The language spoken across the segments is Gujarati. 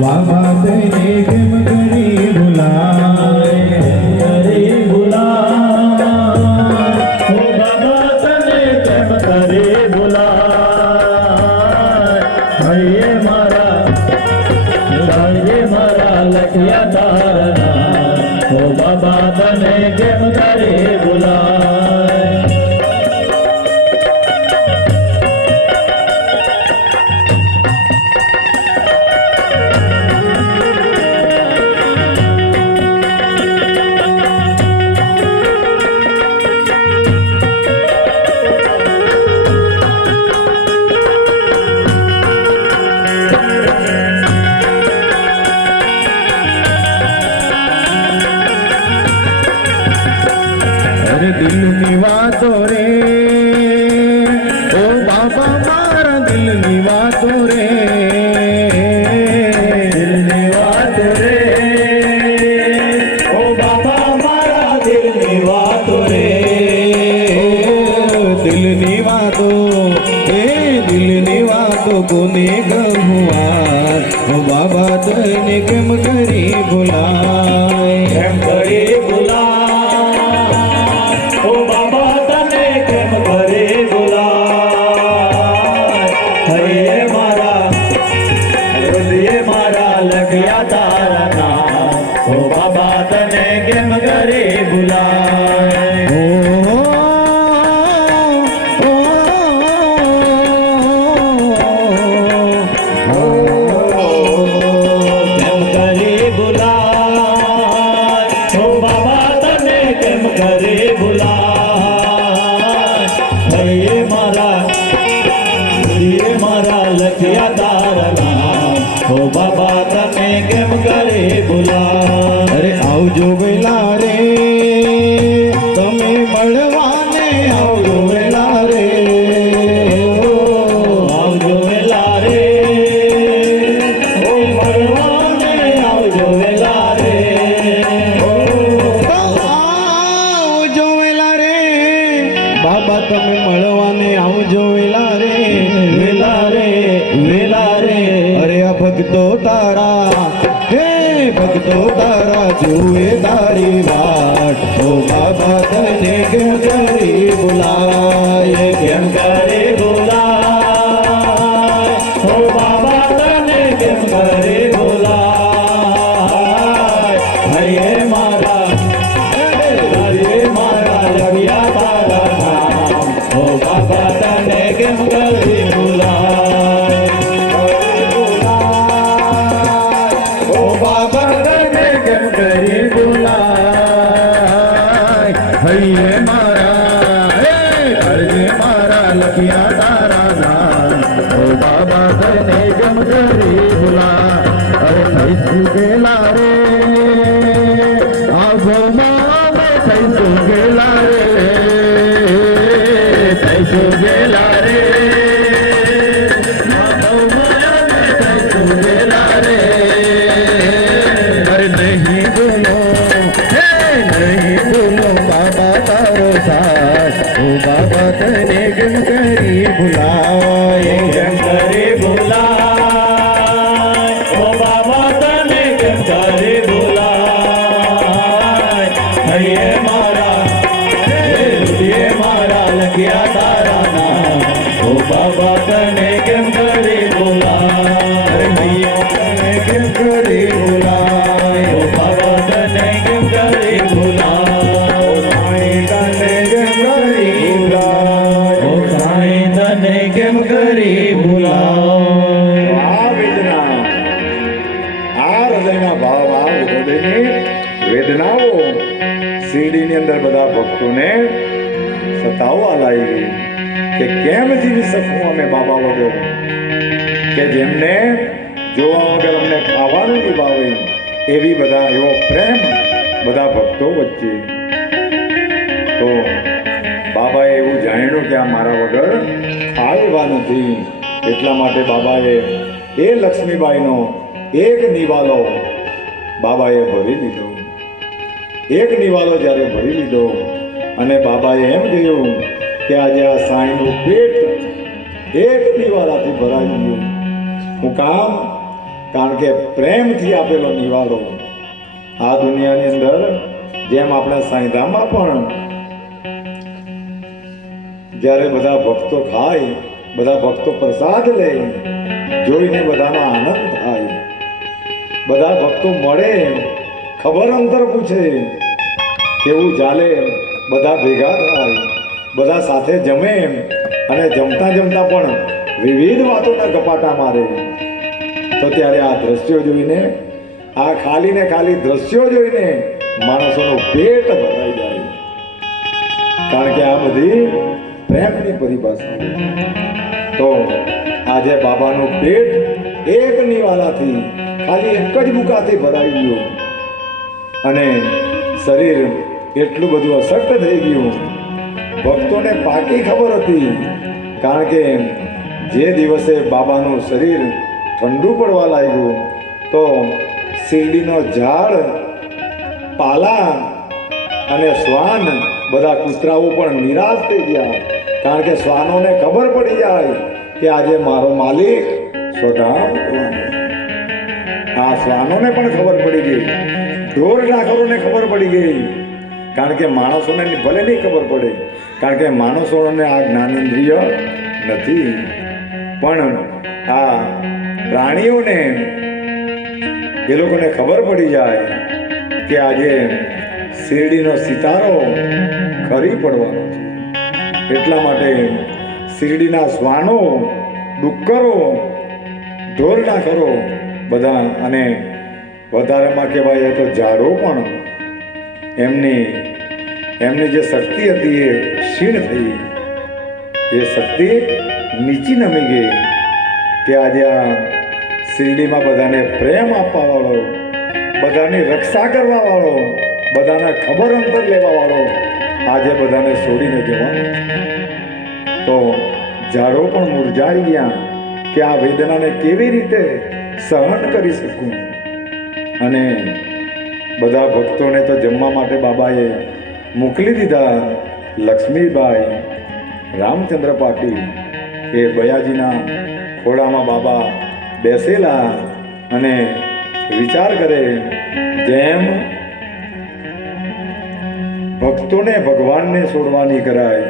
बाबा तेरे ओ बाबा तने गम करे कैसे गेला रे कैसे गेला रे વચ્ચે. તો બાબાએ એવું જાણ્યું કે આ મારા વગર હાલવા નથી. એટલા માટે બાબાએ એ લક્ષ્મીબાઈનો એક નિવાલો બાબાએ ભરી લીધો. એક નિવાલો જ્યારે ભરી લીધો અને બાબાએ એમ કહ્યું કે આજે આ સાંઈનું પેટ એક નિવાલાથી ભરાઈ ગયું. હું કામ કારણ કે પ્રેમથી આપેલો નિવાલો આ દુનિયાની અંદર જેમ આપણે સાંઈધામમાં પણ જ્યારે બધા ભક્તો ખાય, બધા ભક્તો પ્રસાદ લે, જોઈને બધાનો આનંદ થાય. બધા ભક્તો મળે, ખબર અંતર પૂછે, કેવું ચાલે, બધા ભેગા થાય, બધા સાથે જમે અને જમતા જમતા પણ વિવિધ વાતોના કપાટા મારે. તો ત્યારે આ દ્રશ્યો જોઈને, આ ખાલી ને ખાલી દ્રશ્યો જોઈને માણસોનું પેટ ભરાઈ જાય. કારણ કે આ બધી પ્રેમની પરિભાષા તો આજે બાબાનું પેટ એક નિવાલાથી ખાલી એક જ બુકાથી ભરાઈ ગયું. અને શરીર એટલું બધું અશક્ત થઈ ગયું. ભક્તોને પાકી ખબર હતી. કારણ કે જે દિવસે બાબાનું શરીર ઠંડુ પડવા લાગ્યું, તો શેરડીનો ઝાડ પાલા અને શ્વાન બધા કૂતરાઓ પણ નિરાશ થઈ ગયા. કારણ કે શ્વાનોને ખબર પડી જાય કે આજે મારો માલિક સ્વધામ આ શ્વાનોને પણ ખબર પડી ગઈ. ઢોર ડાકરોને ખબર પડી ગઈ. કારણ કે માણસોને ભલે નહીં ખબર પડે. કારણ કે માણસોને આ જ્ઞાનેન્દ્રિય નથી. પણ આ પ્રાણીઓને એ લોકોને ખબર પડી જાય કે આજે શિરડીનો સિતારો ખરી પડવાનો છે. એટલા માટે શિરડીના શ્વાનો, ડુક્કરો, ઢોરના કરો બધા અને વધારેમાં કહેવાય તો ઝાડો પણ એમની એમની જે શક્તિ હતી એ ક્ષીણ થઈ. એ શક્તિ નીચી નમી ગઈ કે આજે આ શિરડીમાં બધાને પ્રેમ આપવા વાળો બધાની રક્ષા કરવા વાળો બધાના ખબર અંતર લેવા વાળો આજે બધાને છોડીને જવાનું તો ઝાડો પણ મુરઝાઈ ગયા કે આ વેદનાને કેવી રીતે સહન કરી શકું? અને બધા ભક્તોને તો જમવા માટે બાબાએ મોકલી દીધા, લક્ષ્મીબાઈ, રામચંદ્ર પાટીલ, એ બયાજીના ખોડામાં બાબા બેસેલા અને વિચાર કરે જેમ ભક્તોને ભગવાનને છોડવાની કરાય,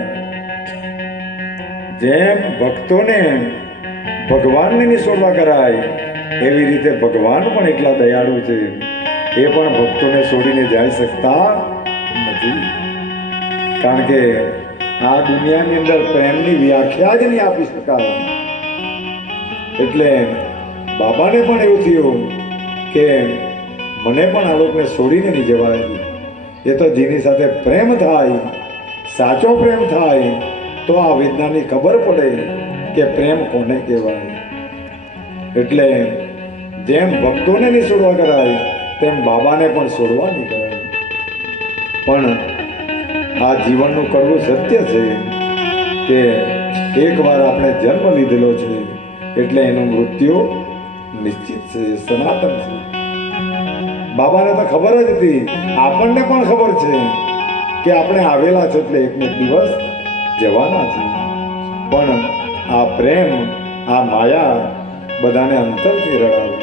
જેમ ભક્તોને ભગવાનને નહીં છોડવા કરાય, એવી રીતે ભગવાન પણ એટલા દયાળુ છે, એ પણ ભક્તોને છોડીને જઈ શકતા નથી. કારણ કે આ દુનિયાની અંદર પ્રેમની વ્યાખ્યા જ નહીં આપી શકાય. એટલે બાબાને પણ એવું થયું કે મને પણ આ લોકોને છોડીને નહીં જવાય. એ તો જેની સાથે પ્રેમ થાય, સાચો પ્રેમ થાય, તો આ વિજ્ઞાનની ખબર પડે કે પ્રેમ કોને કહેવાય. એટલે જેમ ભક્તોને નહીં છોડવા કરાય, તેમ બાબાને પણ છોડવા નહીં કરાય. પણ આ જીવનનું કડવું સત્ય છે કે એકવાર આપણે જન્મ લીધેલો છે, એટલે એનું મૃત્યુ નિશ્ચિત છે સનાતન છે. બાબાને તો ખબર જ હતી. આપણને પણ ખબર છે કે આપણે આવેલા છે એટલે એક દિવસ જવાના છે. પણ આ પ્રેમ, આ માયા બધાને અંતરથી રડાવે.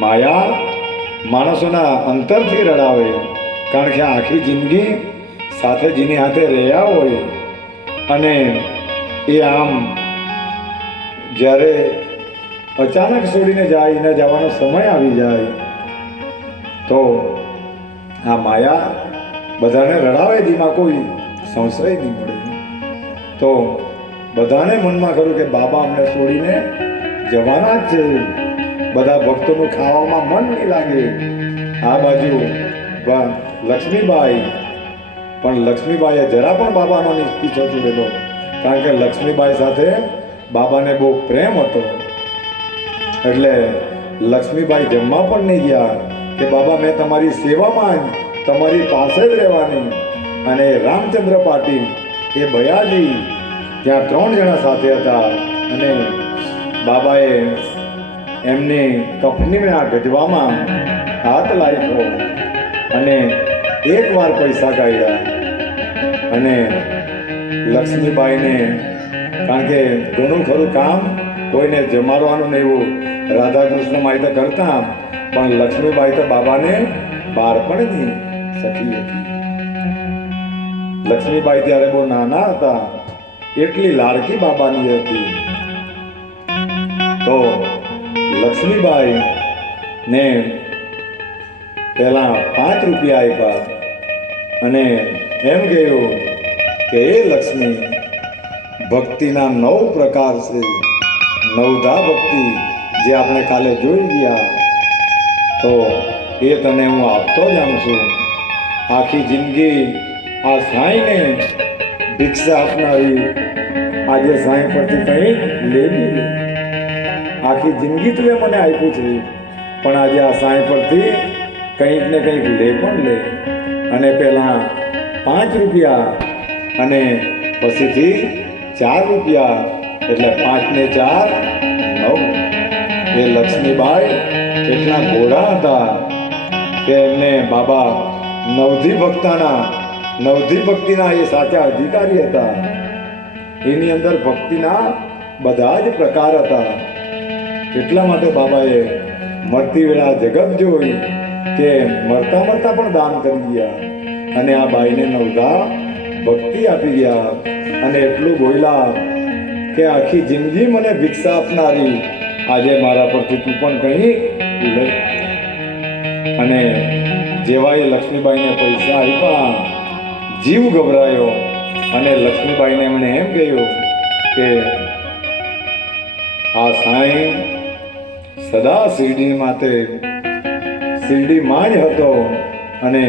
માયા માણસોના અંતરથી રડાવે. કારણ કે આખી જિંદગી સાથે જેની હાથે રહ્યા હોય અને એ આમ જ્યારે અચાનક છોડીને જાય, એને જવાનો સમય આવી જાય. તો આ માયા બધાને રડાવે દીમાં કોઈ સંશય નહીં મળે તો બધાને મનમાં કર્યું કે બાબા અમને છોડીને જવાના જ છે. બધા ભક્તોનું ખાવામાં મન નહીં લાગે. આ બાજુ લક્ષ્મીબાઈ, પણ લક્ષ્મીબાઈએ જરા પણ બાબાનો પીછો છોડેલો કારણ કે લક્ષ્મીબાઈ સાથે બાબાને બહુ પ્રેમ હતો. એટલે લક્ષ્મીબાઈ જમવા પણ નહીં ગયા કે બાબા, મેં તમારી સેવામાં તમારી પાસે જ રહેવાની. અને રામચંદ્ર પાટીલ એ ભયાજી ત્યાં ત્રણ જણા સાથે હતા અને બાબાએ એમની કફનીના ગજવામાં હાથ લાગ્યો અને એકવાર પૈસા કાઢ્યા. અને લક્ષ્મીબાઈને, કારણ કે ઘણું ખરું કામ કોઈને જમાડવાનું ને એવું રાધા કૃષ્ણ માઈ તો કરતા, પણ લક્ષ્મીબાઈ તો બાબાને બાળપણની સખી હતી. લક્ષ્મીબાઈ ત્યારે બહુ નાના હતા, એટલી લાડકી બાબાની હતી. તો લક્ષ્મીબાઈ ને પેલા પાંચ રૂપિયા આપ્યા અને એમ કહ્યું કે એ લક્ષ્મી, ભક્તિના નવ પ્રકાર છે. નવધા ભક્તિ જે આપણે કાલે જોઈ ગયા, તો એ તને હું આપતો જ છું. આખી જિંદગી આ સાંઈને ભિક્ષા આપનારી આજે સાંઈ પરથી કંઈ લેવી આખી જિંદગી તું એ મને આપ્યું છે, પણ આજે આ સાંઈ પરથી કંઈક ને કંઈક લે પણ લે. અને પહેલાં પાંચ રૂપિયા અને પછીથી ચાર રૂપિયા એટલે પાંચ ને ચાર, નવ. એ લક્ષ્મીબાઈ એટલા ભોળા હતા કે એમને બાબા નવધી ભક્તાના, નવધી ભક્તિના એ સાચા અધિકારી હતા. એની અંદર ભક્તિના બધા જ પ્રકાર હતા. એટલા માટે બાબાએ મરતી વેળા જગત જોઈ કે મરતા મરતા પણ દાન કરી ગયા અને આ બાઈને નવધા ભક્તિ આપી ગયા. અને એટલું બોલ્યા કે આખી જિંદગી મને ભિક્ષા આપનારી. આજે મારા પરથી તું પણ કંઈ લઈ અને જેવા એ લક્ષ્મીબાઈને પૈસા આપ્યા, જીવ ગભરાયો. અને લક્ષ્મીબાઈને એમણે એમ કહ્યું કે, આ સાંઈ સદા શિરડી માટે શિરડીમાં જ હતો અને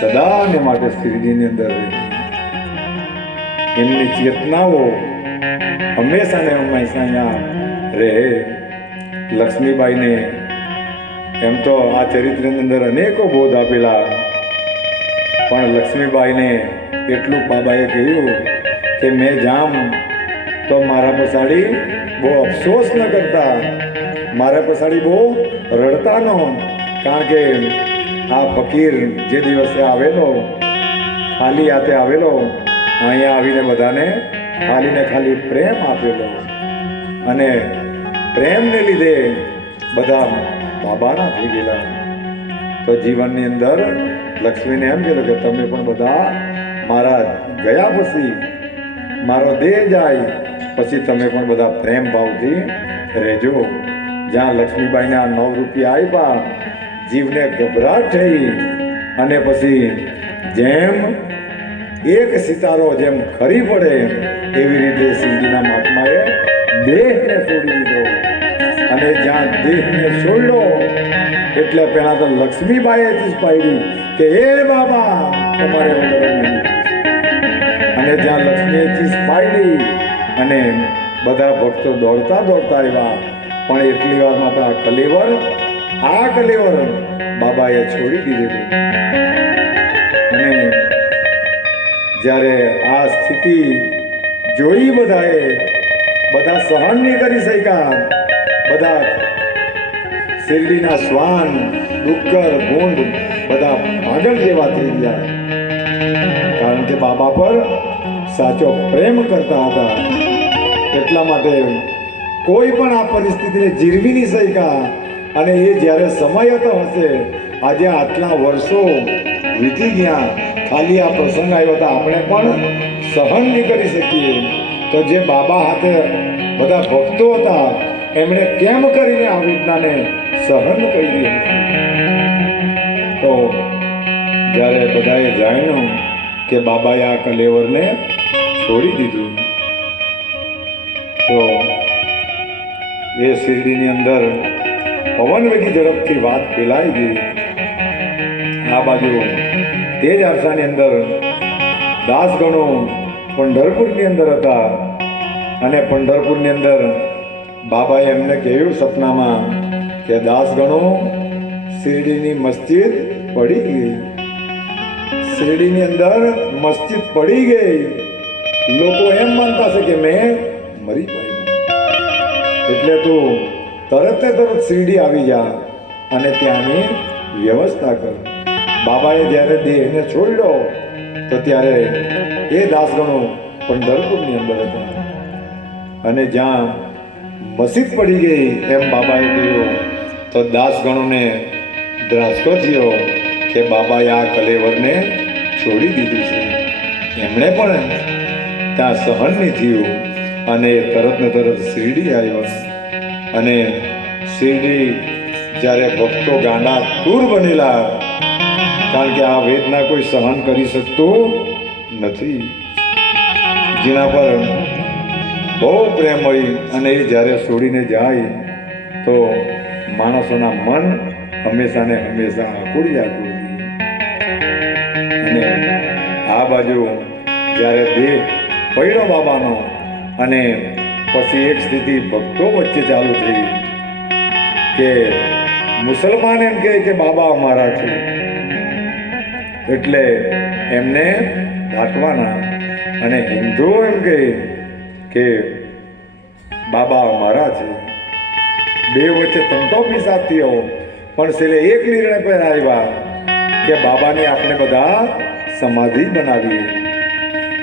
સદાને માટે શિરડીની અંદર એમની ચેતનાઓ હંમેશા ને હંમેશા અહીંયા રહે. લક્ષ્મીબાઈને એમ તો આ ચરિત્રની અંદર અનેકો બોધ આપેલા. પણ લક્ષ્મીબાઈને એટલું બાબાએ કહ્યું કે મેં જામ તો મારા પછાડી બહુ અફસોસ ન કરતા. મારા પછાડી બહુ રડતા ન કારણ કે આ ફકીર જે દિવસે આવેલો, ખાલી હાથે આવેલો, અહીંયા આવીને બધાને ખાલી ને ખાલી પ્રેમ આપેલો અને પ્રેમને લીધે બધા બાબાના થઈ ગયેલા. તો જીવનની અંદર લક્ષ્મીને એમ કહેલું કે તમે પણ બધા મારા ગયા પછી મારો દેહ જાય, પછી તમે પણ બધા પ્રેમ ભાવથી રહેજો. જ્યાં લક્ષ્મીબાઈને આ નવ રૂપિયા આપ્યા જીવને ગભરાટ થઈ, અને પછી જેમ એક સિતારો જેમ ખરી પડે, એવી રીતે સિંધીના મહાત્માએ દેહને છોડી દીધો. અને જ્યાં દેહને છોડ્યો, એટલે પહેલા તો લક્ષ્મીબાઈએ જ પાડી કે એ બાબા, તમારે અને જ્યાં લક્ષ્મીએ ચીજ પાડી અને બધા ભક્તો દોડતા દોડતા આવ્યા. પણ એટલી વારમાં તો આ કલેવર આ કલેવર બાબાએ છોડી દીધેલું જ્યારે આ સ્થિતિ જોઈ બધાએ બધા સહન નહીં કરી શક્યા. બધા શેરડીના શ્વાન, ડુક્કર, ભૂંડ બધા પાગલ જેવા થઈ ગયા. કારણ કે બાબા પર સાચો પ્રેમ કરતા હતા. એટલા માટે કોઈ પણ આ પરિસ્થિતિને જીરવી નહીં શક્યા. અને એ જ્યારે સમય હતો હશે, આજે આટલા વર્ષો વીતી ગયા. ખાલી આ પ્રસંગ આવ્યો હતા આપણે પણ સહન નહીં કરી શકીએ. તો જે બાબા હાથે બધા ભક્તો હતા, એમણે કેમ કરીને આ વેદનાને સહન કરી તો જ્યારે બધાએ જાણ્યું કે બાબાએ આ કલેવરને છોડી દીધું, તો એ શિરડીની અંદર પવન વેગી ઝડપથી વાત ફેલાઈ ગઈ. આ બાજુ તે જ આરસાની અંદર દાસગણો પંઢરપુરની અંદર હતા અને પંઢરપુરની અંદર બાબાએ એમને કહ્યું સપનામાં કે દાસગણો શિરડીની મસ્જિદ પડી ગઈ. શિરડીની અંદર મસ્જિદ પડી ગઈ. લોકો એમ માનતા છે કે મેં મરી પાડી એટલે તું તરત તરત શિરડી આવી જા અને ત્યાંની વ્યવસ્થા કર. બાબાએ જ્યારે દેહને છોડ્યો, તો ત્યારે એ દાસગણો પંઢરપુરની અંદર હતા. અને જ્યાં મસીદ પડી ગઈ એમ બાબાએ કહ્યું, તો દાસગણોને દ્રાસકો થયો કે બાબાએ આ કલેવરને છોડી દીધું છે. એમણે પણ ત્યાં સહન નહીં થયું અને તરત ને તરત શિરડી આવ્યો. અને શિરડી જ્યારે ભક્તો ગાંડા તૂર બનેલા કારણ કે આ વેદના કોઈ સહન કરી શકતો નથી. જેના પર બહુ પ્રેમ હોય અને એ જ્યારે છોડીને જાય, તો માણસોના મન હંમેશા ને હંમેશા આકુડી આકુડી અને આ બાજુ જ્યારે દેહ પડ્યો બાબાનો અને પછી એક સ્થિતિ ભક્તો વચ્ચે ચાલુ થઈ કે મુસલમાન એમ કહે કે બાબા અમારા છે. એટલે એમને ઢાંકવાના. અને હિન્દુ એમ કહે કે, બાબા અમારા છે. બે વચ્ચે તંતો પીસાદ હો પણ છેલ્લે એક નિર્ણય પર આવ્યા કે બાબાને આપણે બધા સમાધિ બનાવીએ.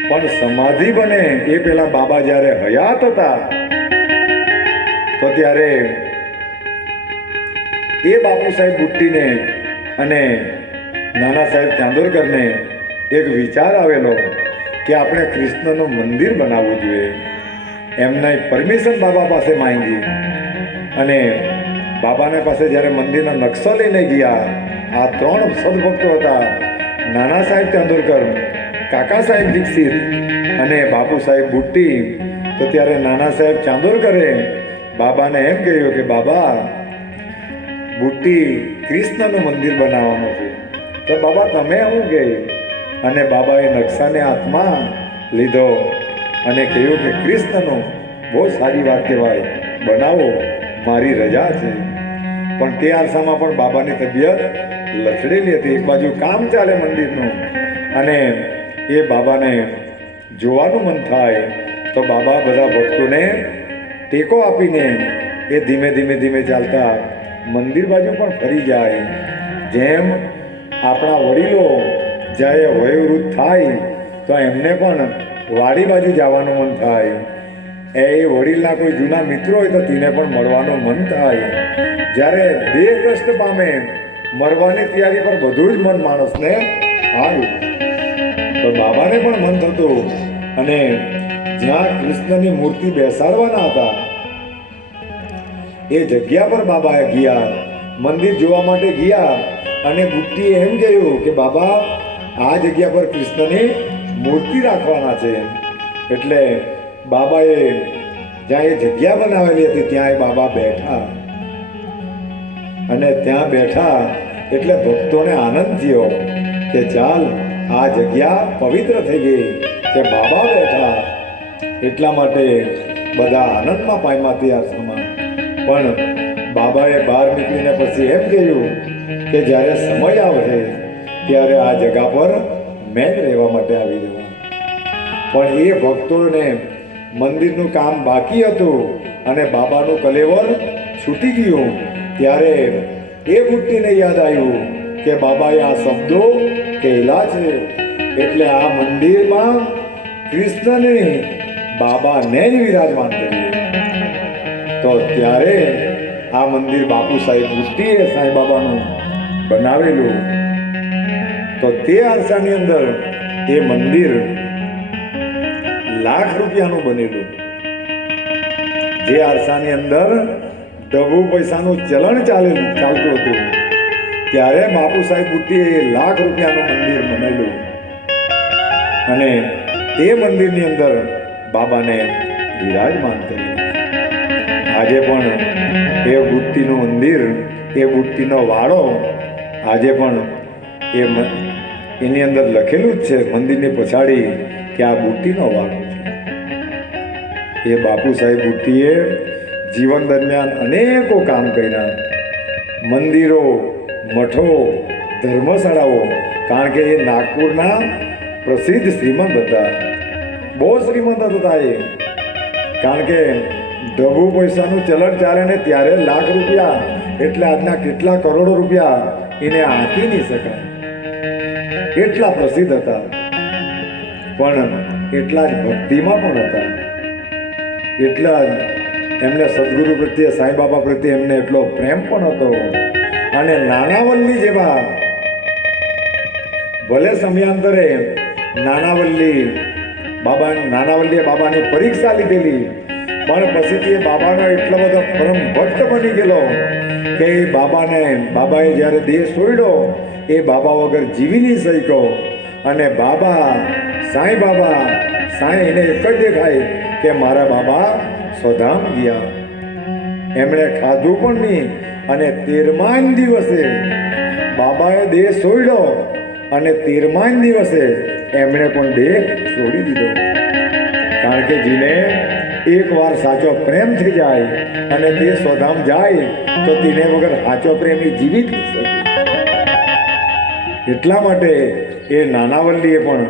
પણ સમાધિ બને એ પહેલા બાબા જ્યારે હયાત હતા, તો ત્યારે એ બાપુ સાહેબ બુટ્ટીને અને નાના સાહેબ ચાંદોરકરને એક વિચાર આવેલો કે આપણે કૃષ્ણનું મંદિર બનાવવું જોઈએ. એમને પરમિશન બાબા પાસે માંગી અને બાબાને પાસે જ્યારે મંદિરનો નકશો લઈને ગયા, આ ત્રણ સદભક્તો હતા, નાના સાહેબ ચાંદોરકર, કાકા સાહેબ દીક્ષિત અને બાપુ સાહેબ બુટ્ટી, તો ત્યારે નાના સાહેબ ચાંદોરકરે બાબાને એમ કહ્યું કે, બાબા, બુટ્ટી કૃષ્ણનું મંદિર બનાવવાનું છે. તો બાબા, તમે શું ગઈ? અને બાબાએ નકશાને હાથમાં લીધો અને કહ્યું કે, કૃષ્ણનો બહુ સારી વાત કહેવાય. બનાવો, મારી રજા છે. પણ તે આરસામાં પણ બાબાની તબિયત લથડેલી હતી. એક બાજુ કામ ચાલે મંદિરનું અને એ બાબાને જોવાનું મન થાય, તો બાબા બધા ભક્તોને ટેકો આપીને એ ધીમે ધીમે ધીમે ચાલતા મંદિર બાજુ પણ ફરી જાય. જેમ આપણા વડીલો જ્યારે વયોવૃદ્ધ થાય, તો એમને પણ વાડી બાજુ જવાનું મન થાય. એ વડીલના કોઈ જૂના મિત્રો હોય તો તેને પણ મળવાનું મન થાય. જ્યારે દેહગ્રસ્ત પામે, મરવાની તૈયારી પર બધું જ મન માણસને આવ્યું તો બાબાને પણ મન થતું અને જ્યાં કૃષ્ણની મૂર્તિ બેસાડવાના હતા, એ જગ્યા પર બાબા ગયા. મંદિર જોવા માટે ગયા. અને બુટ્ટીએ એમ કહ્યું કે બાબા, આ જગ્યા પર કૃષ્ણની મૂર્તિ રાખવાના છે. એટલે બાબાએ જ્યાં એ જગ્યા બનાવેલી હતી, ત્યાં એ બાબા બેઠા. અને ત્યાં બેઠા એટલે ભક્તોને આનંદ થયો કે ચાલ, આ જગ્યા પવિત્ર થઈ ગઈ કે બાબા બેઠા. એટલા માટે બધા આનંદમાં પામ્યા ત્યાં સમા. પણ બાબાએ બહાર નીકળીને પછી એમ કહ્યું કે જ્યારે સમય આવશે, ત્યારે આ જગા પર મેં રહેવા માટે આવી જવા. પણ એ ભક્તોને મંદિરનું કામ બાકી હતું અને બાબાનું કલેવર છૂટી ગયું, ત્યારે એ બુટ્ટીને યાદ આવ્યું કે બાબાએ આ શબ્દો કહેલા છે. એટલે આ મંદિરમાં કૃષ્ણની બાબાને જ વિરાજમાન કરીએ. તો ત્યારે આ મંદિર બાપુ સાહેબ બુટ્ટીએ સાંઈ બાબાનું બનાવેલું તો તે આરસાની અંદર એ મંદિર લાખ રૂપિયાનું બનેલું. જે આરસાની અંદર ડબુ પૈસાનું ચલણ ચાલેલું ચાલતું હતું, ત્યારે બાપુ સાહેબ બુટ્ટીએ લાખ રૂપિયાનું મંદિર બનાવેલું. અને તે મંદિરની અંદર બાબાને વિરાજમાન કર્યું. આજે પણ એ બુટ્ટીનું મંદિર, એ બુટ્ટીનો વાડો આજે પણ એ એની અંદર લખેલું જ છે, મંદિરની પછાડી કે આ બુટ્ટીનો વાડો છે. એ બાપુ સાહેબ બુટ્ટીએ જીવન દરમિયાન અનેકો કામ કર્યા. મંદિરો, મઠો, ધર્મશાળાઓ, કારણ કે એ નાગપુરના પ્રસિદ્ધ શ્રીમંત હતા. બહુ શ્રીમંત હતા એ. કારણ કે ડબુ પૈસાનું ચલણ ચાલે ને ત્યારે લાખ રૂપિયા, એટલે આજના કેટલા કરોડો રૂપિયા એને આંકી નહીં શકાય. એટલા પ્રસિદ્ધ હતા. પણ એટલા જ ભક્તિમાં પણ હતા. એટલા જ એમને સદગુરુ પ્રત્યે, સાંઈબાબા પ્રત્યે એમને એટલો પ્રેમ પણ હતો. અને નાનાવલ્લી જેવા ભલે સમયાંતરે નાનાવલ્લી બાબા નાનાવલ્લીએ બાબાની પરીક્ષા લીધેલી, પણ પછીથી તે બાબાનો એટલો બધો પરમ ભક્ત બની ગયેલો. કે બાબાને, બાબાએ જ્યારે દેહ છોડ્યો, એ બાબા વગર જીવી નહીં શક્યો. અને બાબા, સાંઈ બાબા, સાંઈ એને એક જ દેખાય કે મારા બાબા સ્વધામ ગયા. એમણે ખાધું પણ નહીં અને તેરમાન દિવસે બાબાએ દેહ છોડ્યો અને તેરમાન દિવસે એમણે પણ દેહ છોડી દીધો. કારણ કે જીને એકવાર સાચો પ્રેમ થઈ જાય અને તે સ્વધામ જાય તો તેને વગર સાચો પ્રેમ એ જ એટલા માટે એ નાનાવલ્લીએ પણ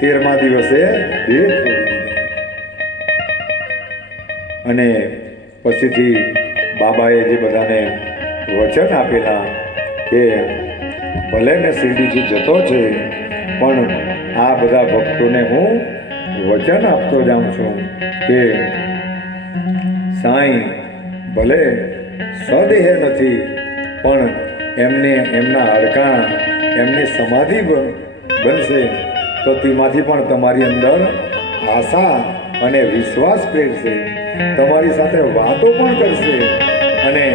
તેરમા દિવસે અને પછીથી બાબાએ જે બધાને વચન આપેલા કે ભલે મેં શિરડીથી જતો છે, પણ આ બધા ભક્તોને હું વચન આપતો જાઉં છું કે સાંઈ ભલે સ્વદેહ નથી, પણ એમને એમના હાડકાં એમની સમાધિ બનશે. તો તેમાંથી પણ તમારી અંદર આશા અને વિશ્વાસ પ્રેરશે. તમારી સાથે વાતો પણ કરશે અને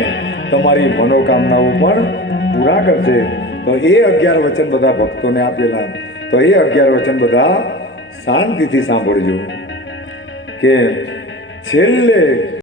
તમારી મનોકામનાઓ પણ પૂરા કરશે. તો એ અગિયાર વચન બધા ભક્તોને આપેલા. તો એ અગિયાર વચન બધા શાંતિથી સાંભળજો કે છેલ્લે